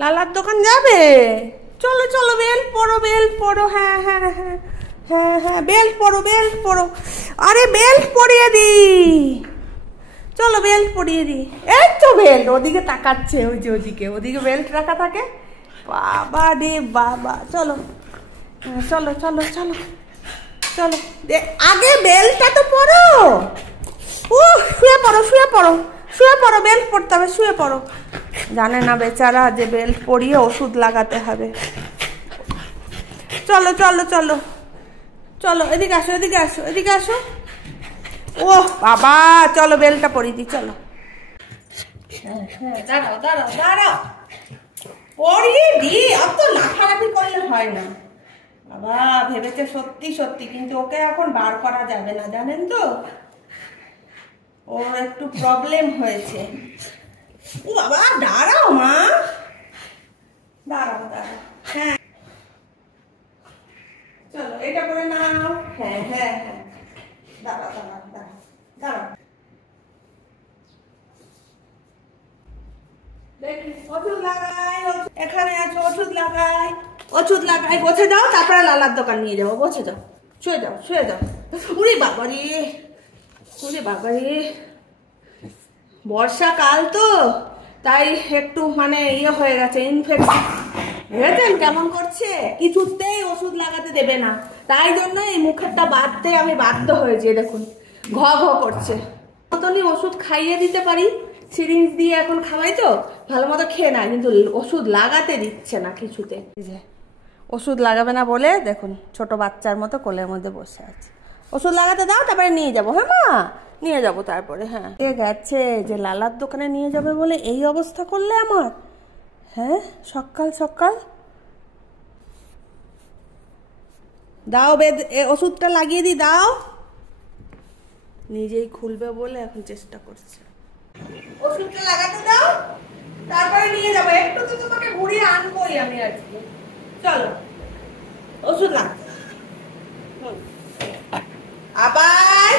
লালার দোকান যাবে? চলো চলো, বেল্ট পরো, বেল্ট পরো। হ্যাঁ হ্যাঁ হ্যাঁ হ্যাঁ হ্যাঁ, বেল্ট পরো, বেল্ট পরো। আরে বেল্ট পরিয়ে দি, চলো বেল্ট পরিয়ে দি। এই তো বেল্ট, ওদিকে তাকাচ্ছে, ওই যে ওদিকে, ওদিকে বেল্ট রাখা থাকে। বাবা রে বাবা, চলো চলো চলো চলো চলো, আগে বেল্টটা তো পরো। শুয়ে পড়ো, শুয়ে পড়ো, শুয়ে পড়ো, বেল্ট পরতে হবে, শুয়ে পড়ো। জানে না বেচারা যে বেল্ট পরিয়ে ওষুধ লাগাতে হবে। চলো চলো চলো চলো, এদিকে আসো, এদিকে আসো, এদিকে আসো। ও বাবা, চলো বেল্টটা পরিয়ে দিই, চলো। হ্যাঁ হ্যাঁ, দাঁড়াও দাঁড়াও দাঁড়াও, পরিয়ে দিই। অত লাফালাফি করলে হয় না। বাবা ভেবেছে সত্যি সত্যি, কিন্তু ওকে এখন বার করা যাবে না, জানেন তো, ওর একটু প্রবলেম হয়েছে। ও বাবা, দাঁড়াও মা, দাঁড়াও দাঁড়াও। হ্যাঁ চলো, এটা করে নাও। হ্যাঁ হ্যাঁ হ্যাঁ, দাঁড়াও দাঁড়াও দাঁড়াও দাঁড়াও, দেখি ওষুধ লাগাই। এখানে আছে, ওষুধ লাগাই, ওষুধ লাগাই। বসে যাও, তারপরে লালার দোকান নিয়ে যাবো। বসে যাও, শুয়ে যাও, শুয়ে যাও। উরে বাবারে, উরে বাবারে, বর্ষাকাল তো, তাই একটু মানে ইয়ে হয়ে গেছে, ইনফেকশন। বুঝেছেন কেমন করছে? কিছুতেই ওষুধ লাগাতে দেবে না, তাই জন্য এই মুখেরটা বাঁধতে আমি বাধ্য হয়েছি। দেখুন ঘ ঘ করছে। মতনই ওষুধ খাইয়ে দিতে পারি, সিরিঞ্জ দিয়ে এখন খাওয়াই তো, ভালো মতো খেয়ে না, কিন্তু ওষুধ লাগাতে দিচ্ছে না কিছুতে। যে ওষুধ লাগাবে না বলে দেখুন ছোট বাচ্চার মতো কোলের মধ্যে বসে আছে। ওষুধ লাগাতে দাও, তারপরে নিয়ে যাবো। হ্যাঁ মা, নিয়ে যাবো তারপরে। হ্যাঁ, এ গেছে যে লালার দোকানে নিয়ে যাবে বলে এই অবস্থা করলে আমার। হ্যাঁ, সকাল সকাল দাও, ওষুধটা লাগিয়ে দি, দাও। নিজেই খুলবে বলে এখন চেষ্টা করছে। ওষুধটা লাগাতে দাও, তারপরে নিয়ে যাবো। একটু তো তোমাকে ঘুরিয়ে আনবোই আমি আজকে। চলো ওষুধ লাগ। আবার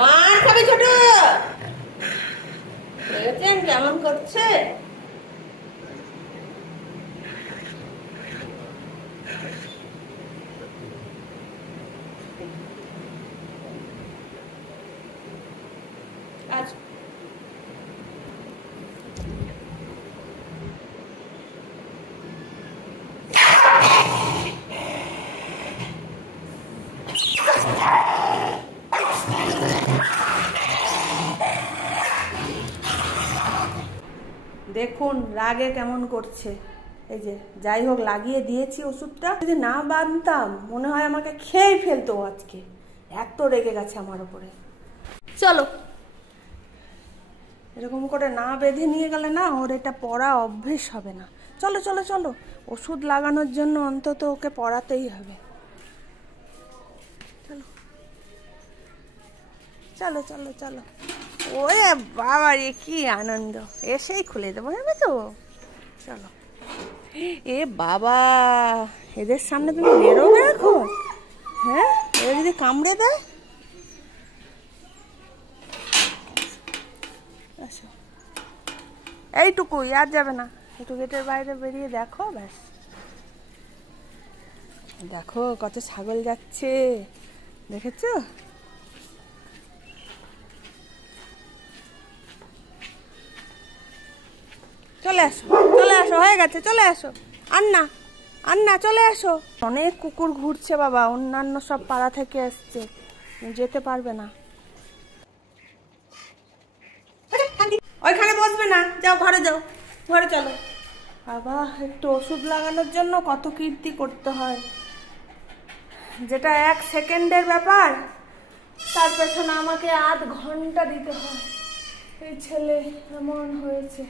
মার খাবে ছোট, দেখেছেন কেমন করছে? আচ্ছা দেখুন রাগে কেমন করছে। এই যে যাই হোক লাগিয়ে দিয়েছি ওষুধটা, যদি না বাঁধতাম মনে হয় আমাকে খেয়েই ফেলতো আজকে, এত রেগে গেছে আমার উপরে। চলো, এরকম করে না বেঁধে নিয়ে গেলে না ওর এটা পড়া অভ্যেস হবে না। চলো চলো চলো, ওষুধ লাগানোর জন্য অন্তত ওকে পড়াতেই হবে। চলো চলো চলো চলো। ওরে বাবা রে, কি আনন্দ, এসেই খুলে দেবো, হবে তো। চলো। এ বাবা, এদের সামনে তুমি বেরোবে এখন? হ্যাঁ, এরা যদি কামড়ে দেয়? আচ্ছা, এইটুকুই, আর যাবে না। একটু গেটের বাইরে বেরিয়ে দেখো, ব্যাস। দেখো কত ছাগল যাচ্ছে, দেখেছো? চলে আসো, চলে আসো, হয়ে গেছে, চলে আসো। আন্না, আন্না, চলে আসো। অনেক কুকুর ঘুরছে বাবা, অন্যান্য সব পাড়া থেকে আসছে, যেতে পারবে না। ওইখানে বসবে না, যাও ঘরে, যাও ঘরে, চলো। বাবা একটু ওষুধ লাগানোর জন্য কত কীর্তি করতে হয়, যেটা 1 সেকেন্ডের ব্যাপার তার পেছনে আমাকে আধ ঘন্টা দিতে হয়। এই ছেলে এমন হয়েছে।